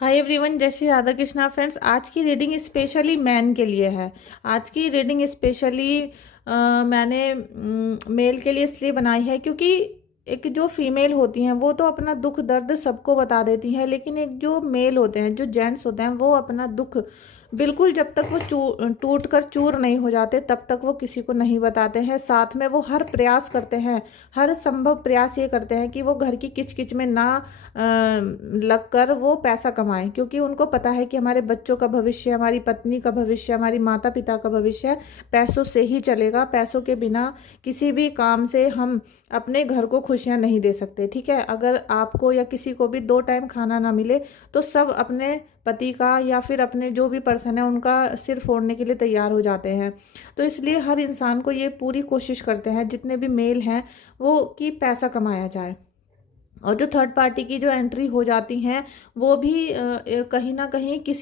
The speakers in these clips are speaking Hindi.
हाय एवरीवन, जय श्री राधा कृष्णा फ्रेंड्स। आज की रीडिंग स्पेशली मैन के लिए है। आज की रीडिंग स्पेशली मैंने मेल के लिए इसलिए बनाई है क्योंकि एक जो फीमेल होती हैं वो तो अपना दुख दर्द सबको बता देती हैं, लेकिन एक जो मेल होते हैं, जो जेंट्स होते हैं, वो अपना दुख बिल्कुल जब तक वो टूट कर चूर नहीं हो जाते तब तक वो किसी को नहीं बताते हैं। साथ में वो हर प्रयास करते हैं, हर संभव प्रयास ये करते हैं कि वो घर की किचकिच में ना लग कर वो पैसा कमाएं, क्योंकि उनको पता है कि हमारे बच्चों का भविष्य, हमारी पत्नी का भविष्य, हमारी माता पिता का भविष्य पैसों से ही चलेगा। पैसों के बिना किसी भी काम से हम अपने घर को खुशियां नहीं दे सकते। ठीक है, अगर आपको या किसी को भी 2 टाइम खाना ना मिले तो सब अपने पति का या फिर अपने जो भी पर्सन है उनका सिर फोड़ने के लिए तैयार हो जाते हैं। तो इसलिए हर इंसान को ये पूरी कोशिश करते हैं, जितने भी मेल हैं, वो कि पैसा कमाया जाए। और जो थर्ड पार्टी की जो एंट्री हो जाती हैं वो भी कहीं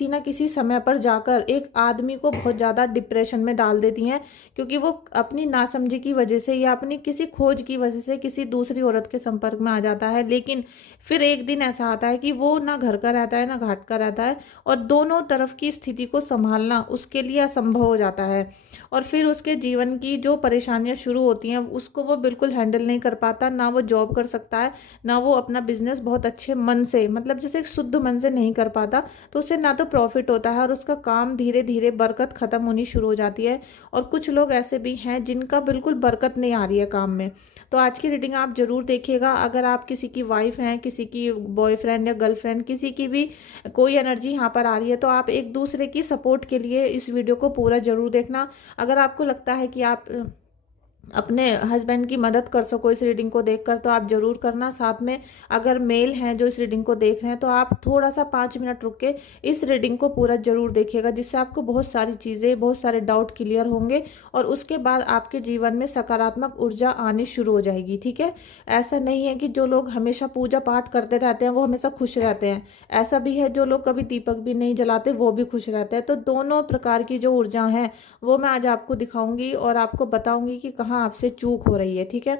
ना किसी समय पर जाकर एक आदमी को बहुत ज़्यादा डिप्रेशन में डाल देती हैं, क्योंकि वो अपनी नासमझी की वजह से या अपनी किसी खोज की वजह से किसी दूसरी औरत के संपर्क में आ जाता है। लेकिन फिर एक दिन ऐसा आता है कि वो ना घर का रहता है ना घाट का रहता है, और दोनों तरफ की स्थिति को संभालना उसके लिए असंभव हो जाता है। और फिर उसके जीवन की जो परेशानियां शुरू होती हैं उसको वो बिल्कुल हैंडल नहीं कर पाता, ना वो जॉब कर सकता है, ना वो अपना बिजनेस बहुत अच्छे मन से, मतलब जैसे एक शुद्ध मन से नहीं कर पाता। तो उससे ना तो प्रॉफिट होता है और उसका काम धीरे धीरे बरकत खत्म होनी शुरू हो जाती है। और कुछ लोग ऐसे भी हैं जिनका बिल्कुल बरकत नहीं आ रही है काम में। तो आज की रीडिंग आप जरूर देखिएगा। अगर आप किसी की वाइफ हैं, किसी की बॉयफ्रेंड या गर्लफ्रेंड, किसी की भी कोई एनर्जी यहाँ पर आ रही है, तो आप एक दूसरे की सपोर्ट के लिए इस वीडियो को पूरा जरूर देखना। अगर आपको लगता है कि आप अपने हस्बैंड की मदद कर सको इस रीडिंग को देखकर, तो आप जरूर करना। साथ में अगर मेल हैं जो इस रीडिंग को देख रहे हैं, तो आप थोड़ा सा 5 मिनट रुक के इस रीडिंग को पूरा जरूर देखिएगा, जिससे आपको बहुत सारी चीज़ें, बहुत सारे डाउट क्लियर होंगे और उसके बाद आपके जीवन में सकारात्मक ऊर्जा आनी शुरू हो जाएगी। ठीक है, ऐसा नहीं है कि जो लोग हमेशा पूजा पाठ करते रहते हैं वो हमेशा खुश रहते हैं। ऐसा भी है जो लोग कभी दीपक भी नहीं जलाते वो भी खुश रहते हैं। तो दोनों प्रकार की जो ऊर्जा हैं वो मैं आज आपको दिखाऊंगी और आपको बताऊंगी कि कहाँ आपसे चूक हो रही है। ठीक है,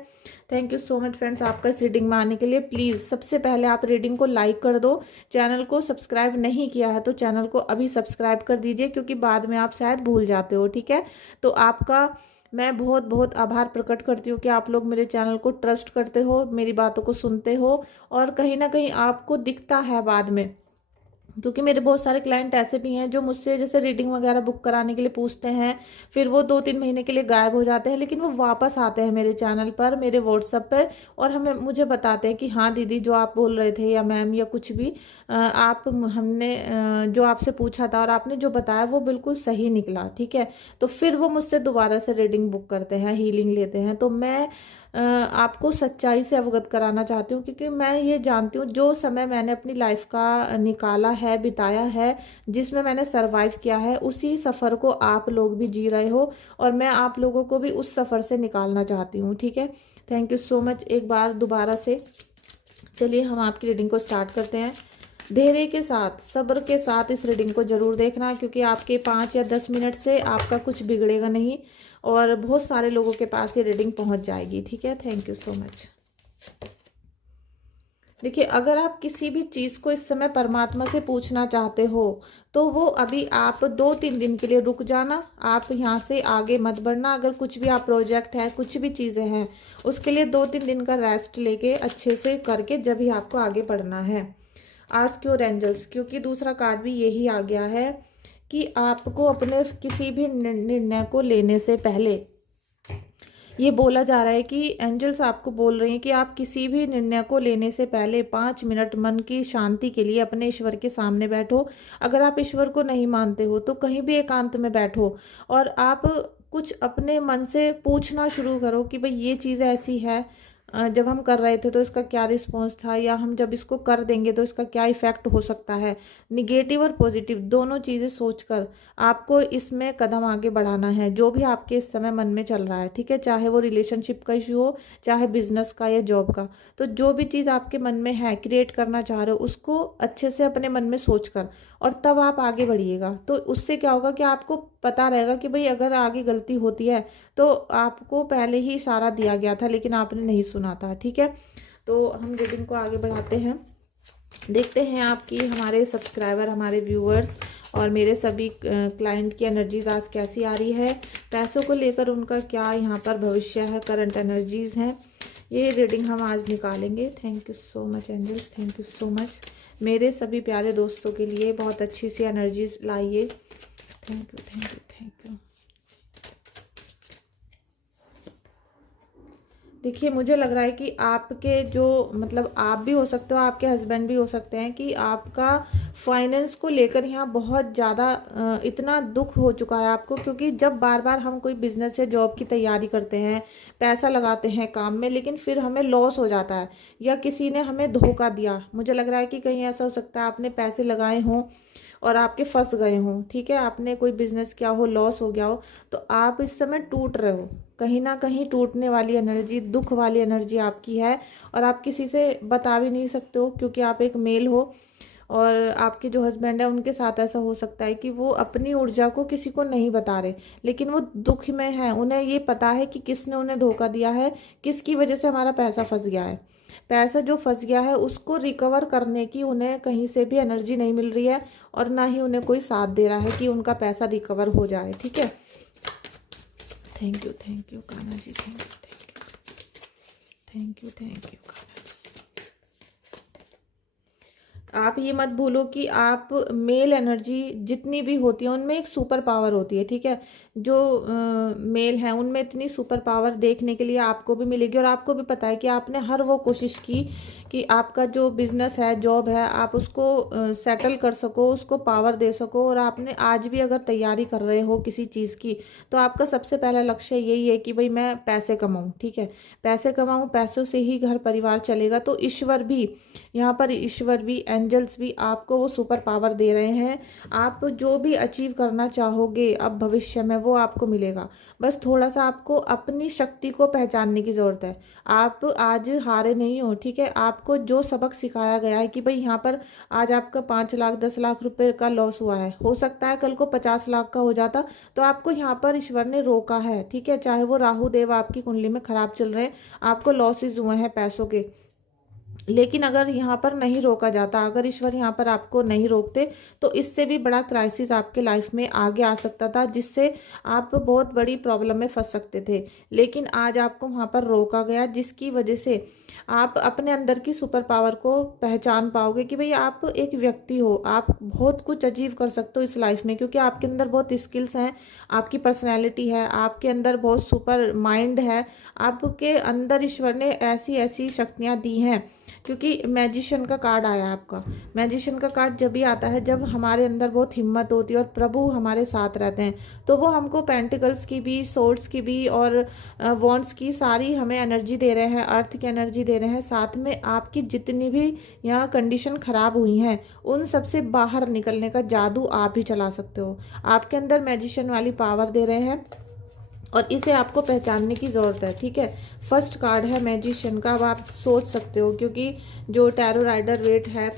thank you so much friends आपका इस रीडिंग में आने के लिए। प्लीज़ सबसे पहले आप रीडिंग को लाइक कर दो। चैनल को सब्सक्राइब नहीं किया है तो चैनल को अभी सब्सक्राइब कर दीजिए, क्योंकि बाद में आप शायद भूल जाते हो। ठीक है, तो आपका मैं बहुत बहुत आभार प्रकट करती हूँ कि आप लोग मेरे चैनल को ट्रस्ट करते हो, मेरी बातों को सुनते हो और कहीं ना कहीं आपको दिखता है बाद में। क्योंकि मेरे बहुत सारे क्लाइंट ऐसे भी हैं जो मुझसे जैसे रीडिंग वगैरह बुक कराने के लिए पूछते हैं, फिर वो 2-3 महीने के लिए गायब हो जाते हैं, लेकिन वो वापस आते हैं मेरे चैनल पर, मेरे व्हाट्सएप पर, और हमें मुझे बताते हैं कि हाँ दीदी, जो आप बोल रहे थे या मैम या कुछ भी, आप हमने जो आपसे पूछा था और आपने जो बताया वो बिल्कुल सही निकला। ठीक है, तो फिर वो मुझसे दोबारा से रीडिंग बुक करते हैं, हीलिंग लेते हैं। तो मैं आपको सच्चाई से अवगत कराना चाहती हूँ, क्योंकि मैं ये जानती हूँ जो समय मैंने अपनी लाइफ का निकाला है, बिताया है, जिसमें मैंने सरवाइव किया है, उसी सफ़र को आप लोग भी जी रहे हो और मैं आप लोगों को भी उस सफ़र से निकालना चाहती हूँ। ठीक है, थैंक यू सो मच एक बार दोबारा से। चलिए हम आपकी रीडिंग को स्टार्ट करते हैं। धैर्य के साथ, सब्र के साथ इस रीडिंग को जरूर देखना, क्योंकि आपके 5 या 10 मिनट से आपका कुछ बिगड़ेगा नहीं और बहुत सारे लोगों के पास ये रीडिंग पहुंच जाएगी। ठीक है, थैंक यू सो मच। देखिए, अगर आप किसी भी चीज़ को इस समय परमात्मा से पूछना चाहते हो तो वो अभी आप 2-3 दिन के लिए रुक जाना, आप यहाँ से आगे मत बढ़ना। अगर कुछ भी आप प्रोजेक्ट है, कुछ भी चीज़ें हैं, उसके लिए 2-3 दिन का रेस्ट लेके अच्छे से करके जब भी आपको आगे बढ़ना है। आस्क योर एंजल्स, क्योंकि दूसरा कार्ड भी यही आ गया है कि आपको अपने किसी भी निर्णय को लेने से पहले, ये बोला जा रहा है कि एंजल्स आपको बोल रहे हैं कि आप किसी भी निर्णय को लेने से पहले 5 मिनट मन की शांति के लिए अपने ईश्वर के सामने बैठो। अगर आप ईश्वर को नहीं मानते हो तो कहीं भी एकांत में बैठो और आप कुछ अपने मन से पूछना शुरू करो कि भाई ये चीज़ ऐसी है, जब हम कर रहे थे तो इसका क्या रिस्पॉन्स था, या हम जब इसको कर देंगे तो इसका क्या इफेक्ट हो सकता है। निगेटिव और पॉजिटिव दोनों चीज़ें सोचकर आपको इसमें कदम आगे बढ़ाना है, जो भी आपके इस समय मन में चल रहा है। ठीक है, चाहे वो रिलेशनशिप का इशू हो, चाहे बिजनेस का या जॉब का, तो जो भी चीज़ आपके मन में है, क्रिएट करना चाह रहे हो, उसको अच्छे से अपने मन में सोचकर और तब आप आगे बढ़िएगा। तो उससे क्या होगा कि आपको पता रहेगा कि भाई अगर आगे गलती होती है तो आपको पहले ही इशारा दिया गया था लेकिन आपने नहीं सुना था। ठीक है, तो हम रीडिंग को आगे बढ़ाते हैं। देखते हैं आपकी, हमारे सब्सक्राइबर, हमारे व्यूअर्स और मेरे सभी क्लाइंट की एनर्जीज आज कैसी आ रही है, पैसों को लेकर उनका क्या यहाँ पर भविष्य है, करंट एनर्जीज हैं, ये रीडिंग हम आज निकालेंगे। Thank you so much angels, thank you so much. मेरे सभी प्यारे दोस्तों के लिए बहुत अच्छी सी एनर्जीज लाइए। Thank you, thank you, thank you. देखिए, मुझे लग रहा है कि आपके जो मतलब आप भी हो सकते हो, आपके हस्बैंड भी हो सकते हैं कि आपका फाइनेंस को लेकर यहाँ बहुत ज़्यादा इतना दुख हो चुका है आपको, क्योंकि जब बार बार हम कोई बिजनेस या जॉब की तैयारी करते हैं, पैसा लगाते हैं काम में, लेकिन फिर हमें लॉस हो जाता है या किसी ने हमें धोखा दिया। मुझे लग रहा है कि कहीं ऐसा हो सकता है आपने पैसे लगाए हों और आपके फंस गए हों, ठीक है, आपने कोई बिजनेस किया हो, लॉस हो गया हो, तो आप इस समय टूट रहे हो। कहीं ना कहीं टूटने वाली एनर्जी, दुख वाली एनर्जी आपकी है और आप किसी से बता भी नहीं सकते हो, क्योंकि आप एक मेल हो और आपके जो हस्बैंड है उनके साथ ऐसा हो सकता है कि वो अपनी ऊर्जा को किसी को नहीं बता रहे, लेकिन वो दुख में है। उन्हें ये पता है कि किसने उन्हें धोखा दिया है, किसकी वजह से हमारा पैसा फंस गया है। पैसा जो फंस गया है उसको रिकवर करने की उन्हें कहीं से भी एनर्जी नहीं मिल रही है और ना ही उन्हें कोई साथ दे रहा है कि उनका पैसा रिकवर हो जाए, ठीक है। Thank you Kanha ji, thank you, thank you, thank you Kanha ji. आप ये मत भूलो कि आप मेल एनर्जी जितनी भी होती है उनमें एक सुपर पावर होती है, ठीक है। जो मेल हैं उनमें इतनी सुपर पावर देखने के लिए आपको भी मिलेगी और आपको भी पता है कि आपने हर वो कोशिश की कि आपका जो बिजनेस है, जॉब है, आप उसको सेटल कर सको, उसको पावर दे सको। और आपने आज भी अगर तैयारी कर रहे हो किसी चीज़ की, तो आपका सबसे पहला लक्ष्य यही है कि भाई मैं पैसे कमाऊँ, ठीक है, पैसे कमाऊँ, पैसों से ही घर परिवार चलेगा। तो ईश्वर भी यहाँ पर, ईश्वर भी, एंजल्स भी आपको वो सुपर पावर दे रहे हैं। आप जो भी अचीव करना चाहोगे अब भविष्य में वो आपको मिलेगा। बस थोड़ा सा आपको अपनी शक्ति को पहचानने की ज़रूरत है। आप आज हारे नहीं हो, ठीक है। आपको जो सबक सिखाया गया है कि भाई यहाँ पर आज आपका 5 लाख 10 लाख रुपए का लॉस हुआ है, हो सकता है कल को 50 लाख का हो जाता, तो आपको यहाँ पर ईश्वर ने रोका है, ठीक है। चाहे वो राहु देव आपकी कुंडली में खराब चल रहे हैं, आपको लॉसेज हुए हैं पैसों के, लेकिन अगर यहाँ पर नहीं रोका जाता, अगर ईश्वर यहाँ पर आपको नहीं रोकते, तो इससे भी बड़ा क्राइसिस आपके लाइफ में आगे आ सकता था, जिससे आप बहुत बड़ी प्रॉब्लम में फंस सकते थे। लेकिन आज आपको वहाँ पर रोका गया, जिसकी वजह से आप अपने अंदर की सुपर पावर को पहचान पाओगे कि भाई आप एक व्यक्ति हो, आप बहुत कुछ अचीव कर सकते हो इस लाइफ में, क्योंकि आपके अंदर बहुत स्किल्स हैं, आपकी पर्सनैलिटी है, आपके अंदर बहुत सुपर माइंड है, आपके अंदर ईश्वर ने ऐसी ऐसी शक्तियाँ दी हैं। क्योंकि मैजिशियन का कार्ड आया है आपका। मैजिशियन का कार्ड जब भी आता है जब हमारे अंदर बहुत हिम्मत होती है और प्रभु हमारे साथ रहते हैं, तो वो हमको पेंटिकल्स की भी, सोर्ड्स की भी और वॉन्ड्स की सारी हमें एनर्जी दे रहे हैं, अर्थ की एनर्जी दे रहे हैं। साथ में आपकी जितनी भी यहाँ कंडीशन खराब हुई हैं उन सब से बाहर निकलने का जादू आप ही चला सकते हो। आपके अंदर मैजिशियन वाली पावर दे रहे हैं और इसे आपको पहचानने की ज़रूरत है, ठीक है। फर्स्ट कार्ड है मैजिशियन का। अब आप सोच सकते हो, क्योंकि जो टैरो राइडर वेट है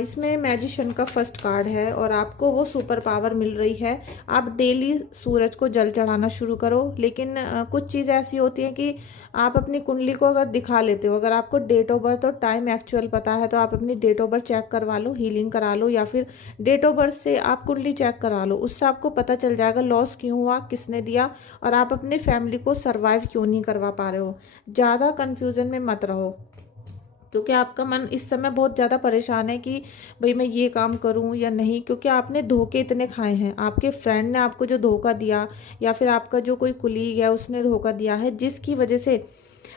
इसमें मैजिशियन का फर्स्ट कार्ड है और आपको वो सुपर पावर मिल रही है। आप डेली सूरज को जल चढ़ाना शुरू करो। लेकिन कुछ चीज़ ऐसी होती है कि आप अपनी कुंडली को अगर दिखा लेते हो, अगर आपको डेट ऑफ बर्थ और टाइम एक्चुअल पता है, तो आप अपनी डेट ऑफ बर्थ चेक करवा लो, हीलिंग करा लो, या फिर डेट ऑफ बर्थ से आप कुंडली चेक करा लो। उससे आपको पता चल जाएगा लॉस क्यों हुआ, किसने दिया, और आप अपने फैमिली को सर्वाइव क्यों नहीं करवा पा रहे हो। ज़्यादा कन्फ्यूज़न में मत रहो, क्योंकि आपका मन इस समय बहुत ज़्यादा परेशान है कि भाई मैं ये काम करूं या नहीं, क्योंकि आपने धोखे इतने खाए हैं। आपके फ्रेंड ने आपको जो धोखा दिया या फिर आपका जो कोई कुलीग है उसने धोखा दिया है, जिसकी वजह से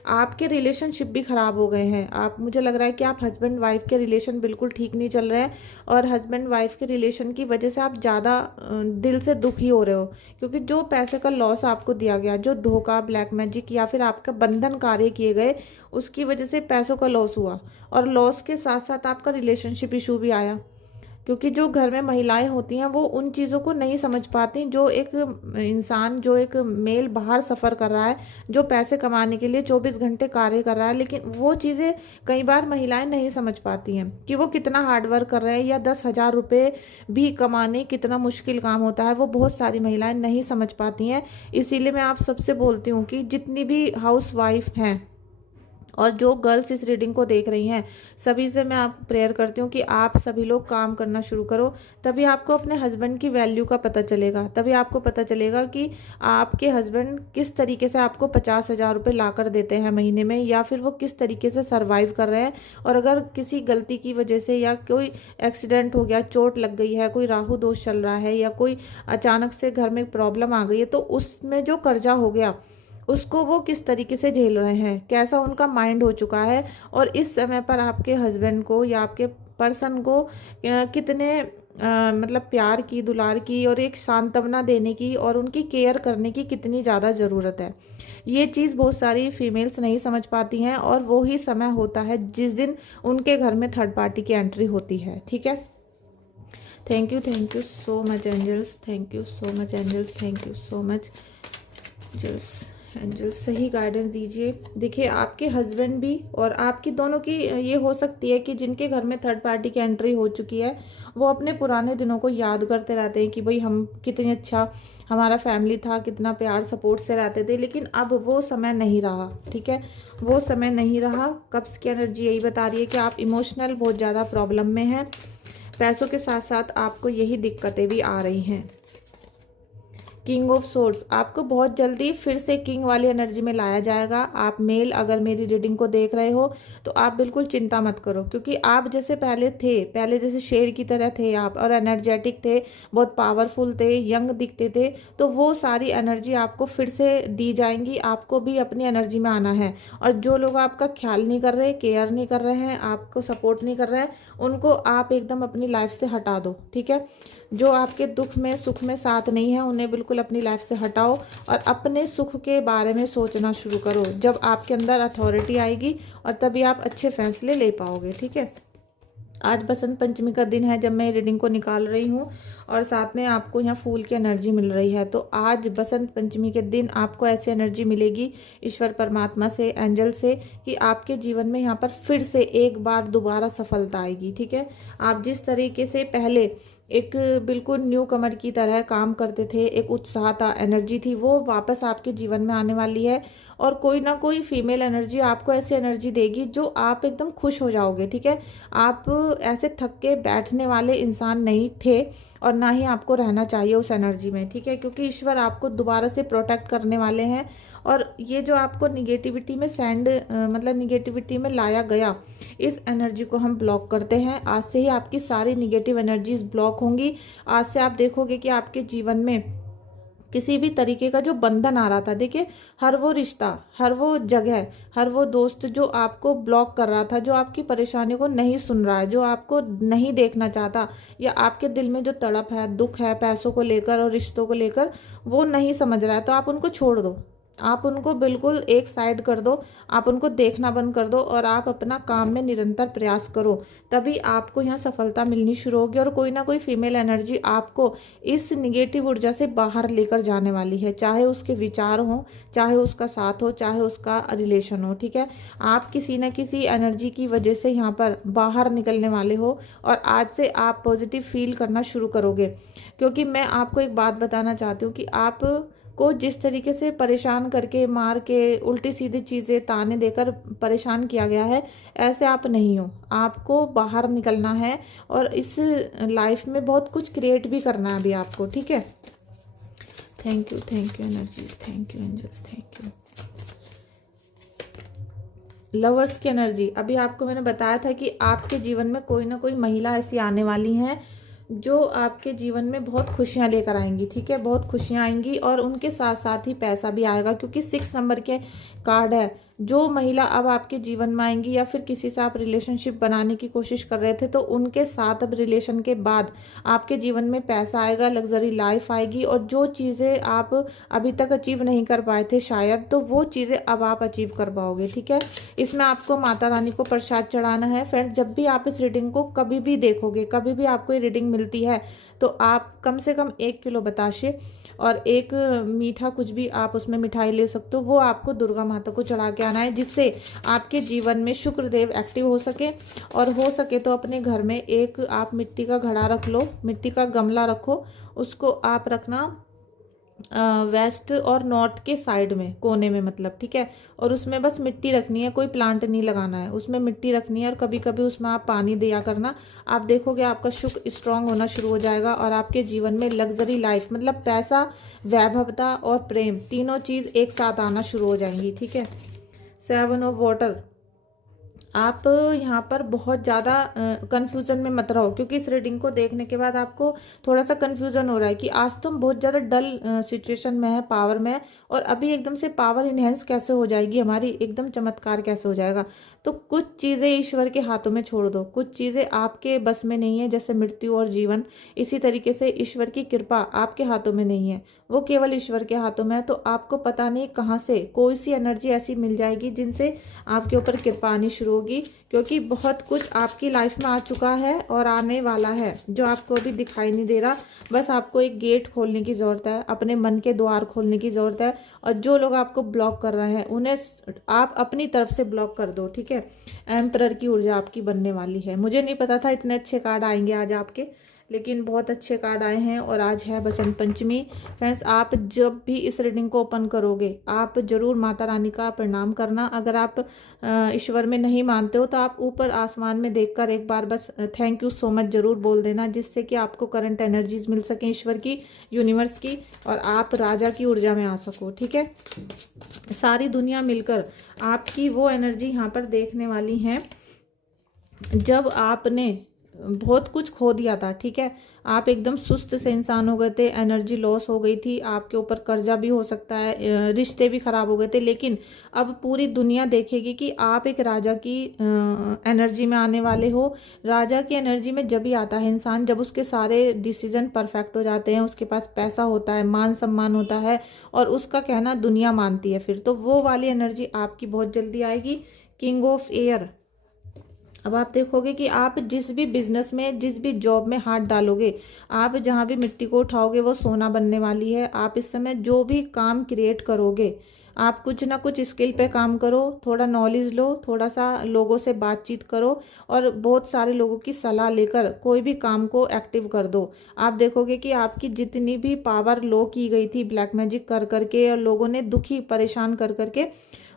आपके रिलेशनशिप भी ख़राब हो गए हैं। आप, मुझे लग रहा है कि आप हस्बैंड वाइफ के रिलेशन बिल्कुल ठीक नहीं चल रहे हैं और हस्बैंड वाइफ के रिलेशन की वजह से आप ज़्यादा दिल से दुखी हो रहे हो, क्योंकि जो पैसे का लॉस आपको दिया गया, जो धोखा, ब्लैक मैजिक या फिर आपका बंधन कार्य किए गए, उसकी वजह से पैसों का लॉस हुआ और लॉस के साथ साथ आपका रिलेशनशिप इशू भी आया। क्योंकि जो घर में महिलाएं होती हैं वो उन चीज़ों को नहीं समझ पाती। जो एक इंसान, जो एक मेल बाहर सफ़र कर रहा है, जो पैसे कमाने के लिए 24 घंटे कार्य कर रहा है, लेकिन वो चीज़ें कई बार महिलाएं नहीं समझ पाती हैं कि वो कितना हार्डवर्क कर रहे हैं, या 10,000 रुपये भी कमाने कितना मुश्किल काम होता है, वो बहुत सारी महिलाएं नहीं समझ पाती हैं। इसीलिए मैं आप सबसे बोलती हूँ कि जितनी भी हाउस वाइफ हैं, और जो गर्ल्स इस रीडिंग को देख रही हैं, सभी से मैं आप प्रेयर करती हूँ कि आप सभी लोग काम करना शुरू करो। तभी आपको अपने हस्बैंड की वैल्यू का पता चलेगा, तभी आपको पता चलेगा कि आपके हस्बैंड किस तरीके से आपको 50,000 रुपये ला कर देते हैं महीने में, या फिर वो किस तरीके से सर्वाइव कर रहे हैं। और अगर किसी गलती की वजह से या कोई एक्सीडेंट हो गया, चोट लग गई है, कोई राहु दोष चल रहा है, या कोई अचानक से घर में प्रॉब्लम आ गई है, तो उसमें जो कर्जा हो गया उसको वो किस तरीके से झेल रहे हैं, कैसा उनका माइंड हो चुका है। और इस समय पर आपके हस्बैंड को या आपके पर्सन को कितने मतलब प्यार की, दुलार की और एक सांत्वना देने की और उनकी केयर करने की कितनी ज़्यादा ज़रूरत है। ये चीज़ बहुत सारी फीमेल्स नहीं समझ पाती हैं, और वो ही समय होता है जिस दिन उनके घर में थर्ड पार्टी की एंट्री होती है। ठीक है, thank you so much angels, thank you so much angels, thank you so much angels. Angels सही गाइडेंस दीजिए। देखिए, आपके हस्बैंड भी और आपकी दोनों की ये हो सकती है कि जिनके घर में थर्ड पार्टी की एंट्री हो चुकी है, वो अपने पुराने दिनों को याद करते रहते हैं कि भाई हम कितनी अच्छा हमारा फैमिली था, कितना प्यार सपोर्ट से रहते थे। लेकिन अब वो समय नहीं रहा। ठीक है, वो समय नहीं रहा। कब्ज़ की एनर्जी यही बता रही है कि आप इमोशनल बहुत ज़्यादा प्रॉब्लम में हैं। पैसों के साथ साथ आपको यही दिक्कतें भी आ रही हैं। किंग ऑफ सोर्ड्स, आपको बहुत जल्दी फिर से किंग वाली एनर्जी में लाया जाएगा। आप मेल अगर मेरी रीडिंग को देख रहे हो तो आप बिल्कुल चिंता मत करो, क्योंकि आप जैसे पहले थे, पहले जैसे शेर की तरह थे आप, और एनर्जेटिक थे, बहुत पावरफुल थे, यंग दिखते थे, तो वो सारी एनर्जी आपको फिर से दी जाएंगी। आपको भी अपनी एनर्जी में आना है। और जो लोग आपका ख्याल नहीं कर रहे, केयर नहीं कर रहे हैं, आपको सपोर्ट नहीं कर रहे हैं, उनको आप एकदम अपनी लाइफ से हटा दो। ठीक है, जो आपके दुख में सुख में साथ नहीं है, उन्हें बिल्कुल अपनी लाइफ से हटाओ और अपने सुख के बारे में सोचना शुरू करो। जब आपके अंदर अथॉरिटी आएगी और तभी आप अच्छे फैसले ले पाओगे। ठीक है, आज बसंत पंचमी का दिन है जब मैं रीडिंग को निकाल रही हूँ, और साथ में आपको यहाँ फूल की एनर्जी मिल रही है। तो आज बसंत पंचमी के दिन आपको ऐसी एनर्जी मिलेगी ईश्वर परमात्मा से, एंजल से, कि आपके जीवन में यहाँ पर फिर से एक बार दोबारा सफलता आएगी। ठीक है, आप जिस तरीके से पहले एक बिल्कुल न्यू कमर की तरह काम करते थे, एक उत्साह था, एनर्जी थी, वो वापस आपके जीवन में आने वाली है। और कोई ना कोई फीमेल एनर्जी आपको ऐसी एनर्जी देगी जो आप एकदम खुश हो जाओगे। ठीक है, आप ऐसे थक के बैठने वाले इंसान नहीं थे, और ना ही आपको रहना चाहिए उस एनर्जी में। ठीक है, क्योंकि ईश्वर आपको दोबारा से प्रोटेक्ट करने वाले हैं। और ये जो आपको निगेटिविटी में मतलब निगेटिविटी में लाया गया, इस एनर्जी को हम ब्लॉक करते हैं। आज से ही आपकी सारी निगेटिव एनर्जीज ब्लॉक होंगी। आज से आप देखोगे कि आपके जीवन में किसी भी तरीके का जो बंधन आ रहा था, देखिए, हर वो रिश्ता, हर वो जगह, हर वो दोस्त जो आपको ब्लॉक कर रहा था, जो आपकी परेशानी को नहीं सुन रहा है, जो आपको नहीं देखना चाहता, या आपके दिल में जो तड़प है, दुख है पैसों को लेकर और रिश्तों को लेकर, वो नहीं समझ रहा है, तो आप उनको छोड़ दो। आप उनको बिल्कुल एक साइड कर दो, आप उनको देखना बंद कर दो, और आप अपना काम में निरंतर प्रयास करो। तभी आपको यहाँ सफलता मिलनी शुरू होगी, और कोई ना कोई फीमेल एनर्जी आपको इस निगेटिव ऊर्जा से बाहर लेकर जाने वाली है। चाहे उसके विचार हो, चाहे उसका साथ हो, चाहे उसका रिलेशन हो। ठीक है, आप किसी न किसी एनर्जी की वजह से यहाँ पर बाहर निकलने वाले हो, और आज से आप पॉजिटिव फील करना शुरू करोगे। क्योंकि मैं आपको एक बात बताना चाहती हूँ कि आप को जिस तरीके से परेशान करके, मार के, उल्टी सीधी चीज़ें ताने देकर परेशान किया गया है, ऐसे आप नहीं हो। आपको बाहर निकलना है, और इस लाइफ में बहुत कुछ क्रिएट भी करना है अभी आपको। ठीक है, thank you energies, thank you angels, thank you. Lovers की एनर्जी, अभी आपको मैंने बताया था कि आपके जीवन में कोई ना कोई महिला ऐसी आने वाली हैं जो आपके जीवन में बहुत खुशियां लेकर आएंगी। ठीक है, बहुत खुशियां आएंगी, और उनके साथ साथ ही पैसा भी आएगा, क्योंकि 6 नंबर के कार्ड है। जो महिला अब आपके जीवन में आएंगी, या फिर किसी से आप रिलेशनशिप बनाने की कोशिश कर रहे थे, तो उनके साथ अब रिलेशन के बाद आपके जीवन में पैसा आएगा, लग्जरी लाइफ आएगी, और जो चीज़ें आप अभी तक अचीव नहीं कर पाए थे शायद, तो वो चीज़ें अब आप अचीव कर पाओगे। ठीक है, इसमें आपको माता रानी को प्रसाद चढ़ाना है। फ्रेंड्स, जब भी आप इस रीडिंग को कभी भी देखोगे, कभी भी आपको ये रीडिंग मिलती है, तो आप कम से कम 1 किलो बताशे और एक मीठा कुछ भी आप उसमें मिठाई ले सकते हो, वो आपको दुर्गा माता को चढ़ा के आना है, जिससे आपके जीवन में शुक्रदेव एक्टिव हो सके। और हो सके तो अपने घर में एक आप मिट्टी का घड़ा रख लो, मिट्टी का गमला रखो, उसको आप रखना वेस्ट और नॉर्थ के साइड में, कोने में मतलब, ठीक है। और उसमें बस मिट्टी रखनी है, कोई प्लांट नहीं लगाना है, उसमें मिट्टी रखनी है और कभी कभी उसमें आप पानी दिया करना। आप देखोगे आपका सुख स्ट्रांग होना शुरू हो जाएगा और आपके जीवन में लग्जरी लाइफ मतलब पैसा, वैभवता और प्रेम तीनों चीज़ एक साथ आना शुरू हो जाएंगी, ठीक है। 7 ऑफ वाटर। आप यहाँ पर बहुत ज़्यादा कन्फ्यूज़न में मत रहो, क्योंकि इस रीडिंग को देखने के बाद आपको थोड़ा सा कन्फ्यूज़न हो रहा है कि आज तुम बहुत ज़्यादा डल सिचुएशन में है, पावर में है, और अभी एकदम से पावर इन्हेंस कैसे हो जाएगी हमारी, एकदम चमत्कार कैसे हो जाएगा। तो कुछ चीज़ें ईश्वर के हाथों में छोड़ दो, कुछ चीज़ें आपके बस में नहीं है, जैसे मृत्यु और जीवन। इसी तरीके से ईश्वर की कृपा आपके हाथों में नहीं है, वो केवल ईश्वर के हाथों में है। तो आपको पता नहीं कहाँ से कोई सी एनर्जी ऐसी मिल जाएगी जिनसे आपके ऊपर कृपा आनी शुरू होगी, क्योंकि बहुत कुछ आपकी लाइफ में आ चुका है और आने वाला है जो आपको अभी दिखाई नहीं दे रहा। बस आपको एक गेट खोलने की ज़रूरत है, अपने मन के द्वार खोलने की ज़रूरत है, और जो लोग आपको ब्लॉक कर रहे हैं उन्हें आप अपनी तरफ से ब्लॉक कर दो, ठीक है। एम्परर की ऊर्जा आपकी बनने वाली है। मुझे नहीं पता था इतने अच्छे कार्ड आएंगे आज आपके, लेकिन बहुत अच्छे कार्ड आए हैं। और आज है बसंत पंचमी। फ्रेंड्स, आप जब भी इस रीडिंग को ओपन करोगे आप जरूर माता रानी का प्रणाम करना। अगर आप ईश्वर में नहीं मानते हो तो आप ऊपर आसमान में देखकर एक बार बस थैंक यू सो मच जरूर बोल देना, जिससे कि आपको करंट एनर्जीज मिल सके ईश्वर की, यूनिवर्स की, और आप राजा की ऊर्जा में आ सको, ठीक है। सारी दुनिया मिलकर आपकी वो एनर्जी यहाँ पर देखने वाली है जब आपने बहुत कुछ खो दिया था, ठीक है। आप एकदम सुस्त से इंसान हो गए थे, एनर्जी लॉस हो गई थी, आपके ऊपर कर्जा भी हो सकता है, रिश्ते भी खराब हो गए थे, लेकिन अब पूरी दुनिया देखेगी कि आप एक राजा की एनर्जी में आने वाले हो। राजा की एनर्जी में जब ही आता है इंसान जब उसके सारे डिसीजन परफेक्ट हो जाते हैं, उसके पास पैसा होता है, मान सम्मान होता है, और उसका कहना दुनिया मानती है। फिर तो वो वाली एनर्जी आपकी बहुत जल्दी आएगी। King of air. अब आप देखोगे कि आप जिस भी बिजनेस में, जिस भी जॉब में हाथ डालोगे, आप जहाँ भी मिट्टी को उठाओगे वो सोना बनने वाली है। आप इस समय जो भी काम क्रिएट करोगे, आप कुछ ना कुछ स्किल पे काम करो, थोड़ा नॉलेज लो, थोड़ा सा लोगों से बातचीत करो, और बहुत सारे लोगों की सलाह लेकर कोई भी काम को एक्टिव कर दो। आप देखोगे कि आपकी जितनी भी पावर लो की गई थी ब्लैक मैजिक कर करके, और लोगों ने दुखी परेशान कर करके,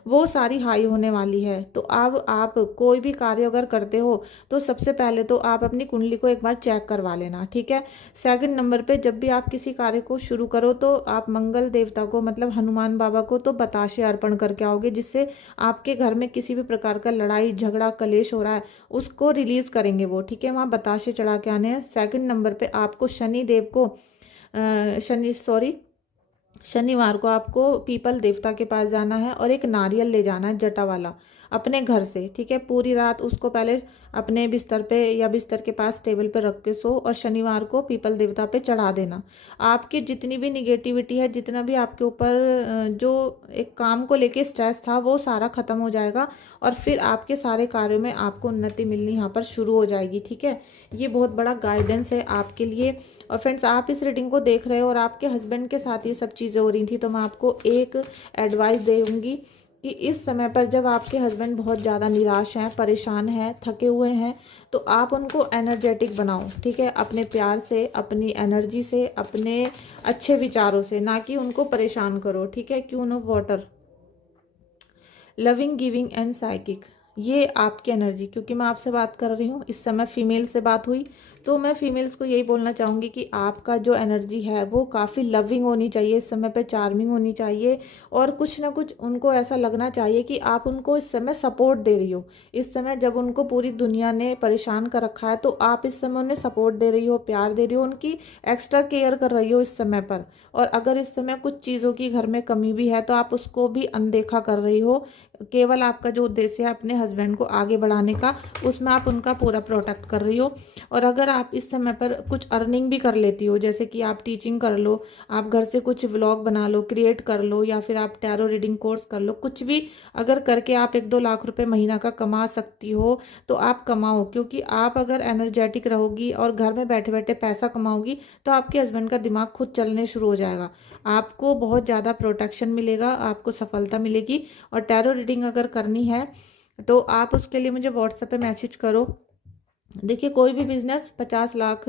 वो सारी हाई होने वाली है। तो अब आप कोई भी कार्य अगर करते हो तो सबसे पहले तो आप अपनी कुंडली को एक बार चेक करवा लेना, ठीक है। सेकंड नंबर पे जब भी आप किसी कार्य को शुरू करो तो आप मंगल देवता को मतलब हनुमान बाबा को तो बताशे अर्पण करके आओगे, जिससे आपके घर में किसी भी प्रकार का लड़ाई झगड़ा कलेश हो रहा है उसको रिलीज करेंगे वो, ठीक है। वहाँ बताशे चढ़ा के आने हैं। सेकंड नंबर पे आपको शनि देव को शनिवार को आपको पीपल देवता के पास जाना है और एक नारियल ले जाना है जटा वाला अपने घर से, ठीक है। पूरी रात उसको पहले अपने बिस्तर पे या बिस्तर के पास टेबल पे रख के सो, और शनिवार को पीपल देवता पे चढ़ा देना। आपकी जितनी भी निगेटिविटी है, जितना भी आपके ऊपर जो एक काम को लेके स्ट्रेस था, वो सारा खत्म हो जाएगा, और फिर आपके सारे कार्यों में आपको उन्नति मिलनी यहाँ पर शुरू हो जाएगी, ठीक है। ये बहुत बड़ा गाइडेंस है आपके लिए। और फ्रेंड्स, आप इस रीडिंग को देख रहे हो और आपके हस्बैंड के साथ ये सब चीज़ें हो रही थी, तो मैं आपको एक एडवाइस दूंगी कि इस समय पर जब आपके हस्बैंड बहुत ज़्यादा निराश हैं, परेशान हैं, थके हुए हैं, तो आप उनको एनर्जेटिक बनाओ, ठीक है। अपने प्यार से, अपनी एनर्जी से, अपने अच्छे विचारों से, ना कि उनको परेशान करो, ठीक है। Queen of water. Loving, giving and psychic, ये आपकी एनर्जी, क्योंकि मैं आपसे बात कर रही हूँ, इस समय फीमेल से बात हुई, तो मैं फीमेल्स को यही बोलना चाहूँगी कि आपका जो एनर्जी है वो काफ़ी लविंग होनी चाहिए, इस समय पे चार्मिंग होनी चाहिए, और कुछ ना कुछ उनको ऐसा लगना चाहिए कि आप उनको इस समय सपोर्ट दे रही हो। इस समय जब उनको पूरी दुनिया ने परेशान कर रखा है, तो आप इस समय उन्हें सपोर्ट दे रही हो, प्यार दे रही हो, उनकी एक्स्ट्रा केयर कर रही हो इस समय पर। और अगर इस समय कुछ चीज़ों की घर में कमी भी है तो आप उसको भी अनदेखा कर रही हो। केवल आपका जो उद्देश्य है अपने हस्बैंड को आगे बढ़ाने का, उसमें आप उनका पूरा प्रोटेक्ट कर रही हो। और अगर आप इस समय पर कुछ अर्निंग भी कर लेती हो, जैसे कि आप टीचिंग कर लो, आप घर से कुछ व्लॉग बना लो, क्रिएट कर लो, या फिर आप टैरो रीडिंग कोर्स कर लो, कुछ भी अगर करके आप 1-2 लाख रुपए महीना का कमा सकती हो तो आप कमाओ। क्योंकि आप अगर एनर्जेटिक रहोगी और घर में बैठे बैठे पैसा कमाओगी तो आपके हस्बैंड का दिमाग खुद चलने शुरू हो जाएगा, आपको बहुत ज़्यादा प्रोटेक्शन मिलेगा, आपको सफलता मिलेगी। और टैरो रीडिंग अगर करनी है तो आप उसके लिए मुझे व्हाट्सएप पे मैसेज करो, देखिए कोई भी बिजनेस 50 लाख,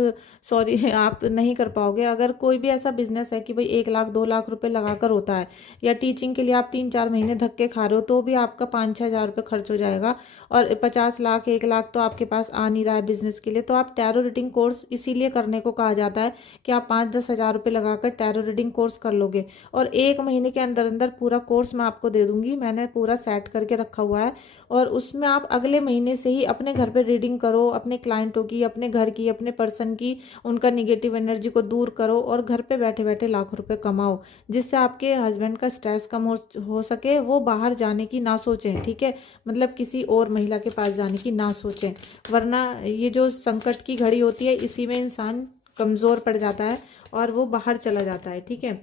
सॉरी आप नहीं कर पाओगे। अगर कोई भी ऐसा बिजनेस है कि भाई 1 लाख 2 लाख रुपए लगाकर होता है, या टीचिंग के लिए आप 3 4 महीने धक्के खा रहे हो, तो भी आपका 5 6 हज़ार रुपये खर्च हो जाएगा। और 50 लाख 1 लाख तो आपके पास आ नहीं रहा है बिजनेस के लिए। तो आप टैरो रीडिंग कोर्स इसीलिए करने को कहा जाता है कि आप 5 10 हज़ार रुपये लगाकर टैरो रीडिंग कोर्स कर लोगे, और 1 महीने के अंदर अंदर पूरा कोर्स मैं आपको दे दूंगी। मैंने पूरा सेट करके रखा हुआ है, और उसमें आप अगले महीने से ही अपने घर पे रीडिंग करो, अपने क्लाइंटों की, अपने घर की, अपने पर्सन की, उनका निगेटिव एनर्जी को दूर करो, और घर पे बैठे बैठे लाखों रुपए कमाओ, जिससे आपके हस्बैंड का स्ट्रेस कम हो सके, वो बाहर जाने की ना सोचें, ठीक है। मतलब किसी और महिला के पास जाने की ना सोचें, वरना ये जो संकट की घड़ी होती है, इसी में इंसान कमज़ोर पड़ जाता है और वो बाहर चला जाता है, ठीक है।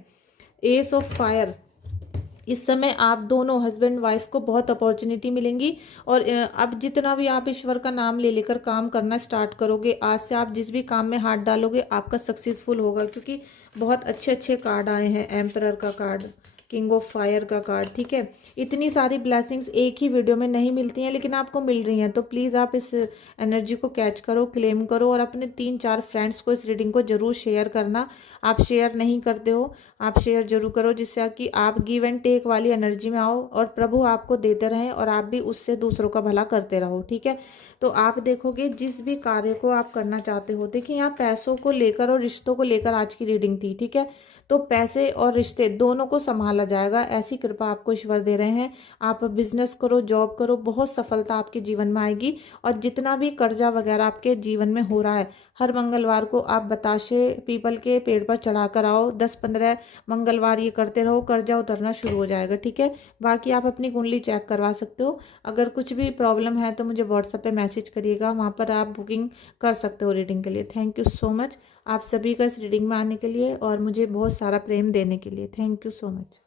एस ऑफ फायर, इस समय आप दोनों हस्बैंड वाइफ को बहुत अपॉर्चुनिटी मिलेंगी, और अब जितना भी आप ईश्वर का नाम ले लेकर काम करना स्टार्ट करोगे, आज से आप जिस भी काम में हाथ डालोगे आपका सक्सेसफुल होगा, क्योंकि बहुत अच्छे अच्छे कार्ड आए हैं। एम्परर का कार्ड, किंग ऑफ फायर का कार्ड, ठीक है। इतनी सारी ब्लेसिंग्स एक ही वीडियो में नहीं मिलती हैं, लेकिन आपको मिल रही हैं, तो प्लीज़ आप इस एनर्जी को कैच करो, क्लेम करो, और अपने 3 4 फ्रेंड्स को इस रीडिंग को जरूर शेयर करना। आप शेयर नहीं करते हो, आप शेयर जरूर करो, जिससे कि आप गिव एंड टेक वाली एनर्जी में आओ, और प्रभु आपको देते रहें, और आप भी उससे दूसरों का भला करते रहो, ठीक है। तो आप देखोगे जिस भी कार्य को आप करना चाहते हो, देखिए यहाँ पैसों को लेकर और रिश्तों को लेकर आज की रीडिंग थी, ठीक है। तो पैसे और रिश्ते दोनों को संभाला जाएगा, ऐसी कृपा आपको ईश्वर दे रहे हैं। आप बिजनेस करो, जॉब करो, बहुत सफलता आपके जीवन में आएगी। और जितना भी कर्जा वगैरह आपके जीवन में हो रहा है, हर मंगलवार को आप बताशे पीपल के पेड़ पर चढ़ा कर आओ, 10 15 मंगलवार ये करते रहो, कर्जा उतरना शुरू हो जाएगा, ठीक है। बाकी आप अपनी कुंडली चेक करवा सकते हो। अगर कुछ भी प्रॉब्लम है तो मुझे व्हाट्सएप पे मैसेज करिएगा, वहाँ पर आप बुकिंग कर सकते हो रीडिंग के लिए। थैंक यू सो मच आप सभी का इस रीडिंग में आने के लिए, और मुझे बहुत सारा प्रेम देने के लिए। Thank you so much.